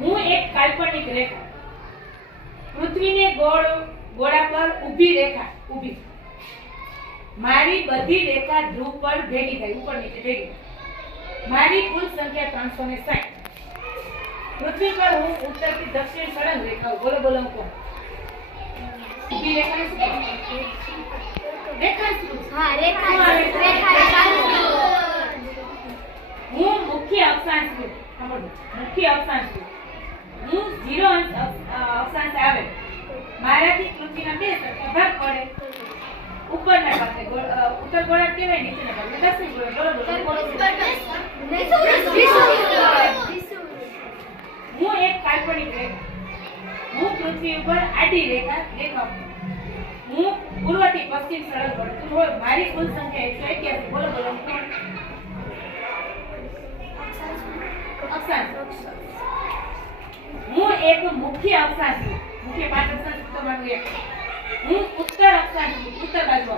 હું એક કાલ્પનિક રેખા. પૃથ્વીને ગોળ ગોળા પર ઊભી રેખા ઊભી. મારી બધી રેખા ધ્રુવ પર ભેગી થઈ ઉપર નીચે ભેગી થઈ. મારી કુલ સંખ્યા ત્રણસો ને સાઠ. પૃથ્વી પર હું ઉત્તરથી દક્ષિણ સળંગ રેખા બોલો બોલો હું ઊભી રેખા શું હા રેખા રેખા. હું મુખ્ય અક્ષાંશ છું. સાંભળો. મુખ્ય અક્ષાંશ છું. હું ઝીરો અંશ અક્ષાંશ આવે. મારાથી પૃથ્વીના બે સરખા ભાગ પડે. ઉપરના ભાગે ઉત્તર ગોળાર્ધ કહેવાય નીચેના ભાગે. દક્ષિણ ગોળાર્ધ. બરોબર, બરોબર. હું એક કાલ્પનિક રેખા. હું પૃથ્વી ઉપર આડી રેખા રેખા હું પૂર્વથી પશ્ચિમ સરળ વળતું હોય. મારી કુલ સંખ્યા એકસો એક્યાસી. બોલો બોલો કોણ? હું એક મુખ્ય અક્ષાંશ છું. મુખ્ય પાંચ અક્ષાંશ તમારું એક. હું ઉત્તર અક્ષાંશ છું ઉત્તર બાજુ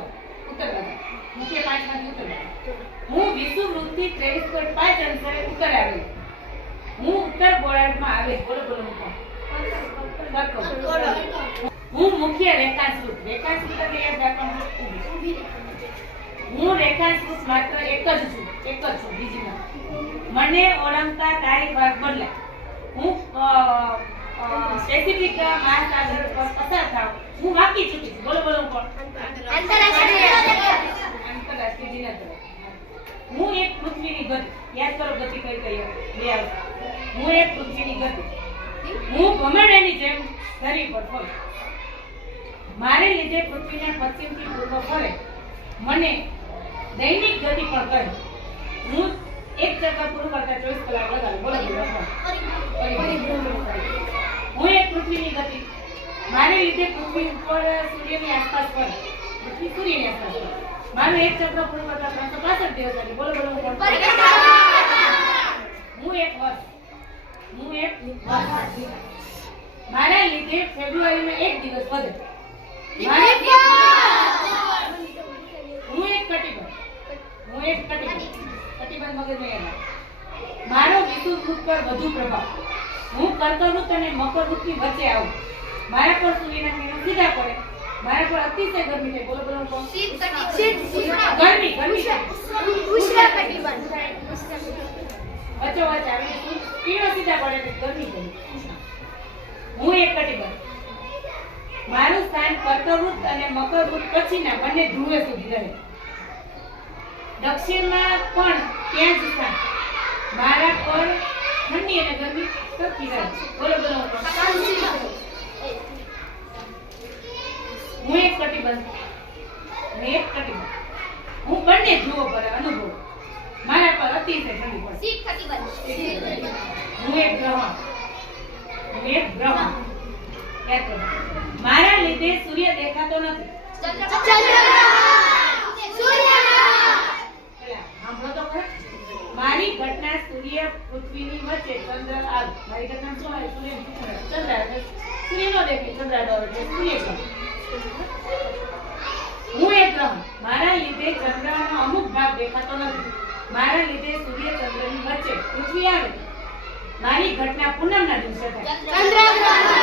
ઉત્તર બાજુ. મુખ્ય પાંચમાંથી ઉત્તર બાજુ. હું વિષુવૃત્તિ ત્રેવીસ પોઈન્ટ પાંચ અંતરે ઉત્તર આવેલ. હું ઉત્તર ગોળાર્ધમાં આવે બોલો બોલો હું હું મુખ્ય રેખાંશ રેખાંશ રાખવાનું. હું રેખાંશ માત્ર એક જ છું. મને ઓળંગતા તારીખ ભાગ બદલાય હું સ્પેસિફિક મહાસાગર પર પસાર થાવ હું વાકી છું બોલો બોલો કોણ? આંતરરાષ્ટ્રીય આંતરરાષ્ટ્રીય દિનાંક હું એક પૃથ્વીની ગતિ, યાદ કરો ગતિ કઈ કઈ બે હું એક પૃથ્વીની ગતિ. હું ભમરડાની જેમ ધરી પર ફરું. મારે લીધે પૃથ્વીના પશ્ચિમથી પૂર્વ ફરે. મને દૈનિક ગતિ પણ કહે. હું એક ચક્કર પૂરું ચોવીસ કલાક લગાડું. બોલો હું એક પૃથ્વીની ગતિ. મારે લીધે પૃથ્વી ઉપર સૂર્યની આસપાસ ફરે પૃથ્વી સૂર્યની આસપાસ મારું એક ચક્ર પૂરું કરતા ત્રણસો પાસઠ દિવસ લાગે બોલો બોલો, હું એક વર્ષ. હું એક મારા લીધે ફેબ્રુઆરીમાં એક દિવસ વધે. હું એક કટિબંધ. હું એક કટિબંધ મગજમાં એના મારો મારો વિષુવવૃત્ત પર વધુ પ્રભાવ. હું કર્કવૃત્ત અને મકરવૃત્તની વચ્ચે આવું. મારા પર સૂર્યના કિરણ સીધા પડે. મારા પર અતિશય ગરમી છે બોલો બોલો. ગરમી ગરમી. વચ્ચો વચ્ચોવચ્ચ આવીને? કિરણો સીધા પડે એટલે ગરમી. હું એક કટિબંધ મારું સ્થાન કર્કવૃત્ત અને મકરવૃત્ત પછીના બંને ધ્રુવે સુધી રહે. દક્ષિણમાં પણ ત્યાં જ સ્થાન. મારા પર ઠંડી અને ગરમી સરખી રહે બોલો બોલો હું એક કટિબંધ. એક કટિબંધ. હું બંને જુઓ પર અનુભવ. મારા પર અતિશય ઠંડી પડે. હું એક ગ્રહ હું એક ગ્રહ મારા લીધે સૂર્ય દેખાતો નથી. પેલા સાંભળો તો ખરા. મારી ઘટના સૂર્ય પૃથ્વીની વચ્ચે ચંદ્ર આવે મારી ઘટના શું આવે સૂર્ય ને પૃથ્વી. ચંદ્ર આવે સૂર્ય નો દેખાય ચંદ્ર આડો આવે એટલે સૂર્ય ગ્રહ હું એક ગ્રહ મારા લીધે ચંદ્રનો અમુક ભાગ દેખાતો નથી મારા લીધે સૂર્ય ચંદ્રની વચ્ચે પૃથ્વી આવે મારી ઘટના પૂનમના દિવસે થાય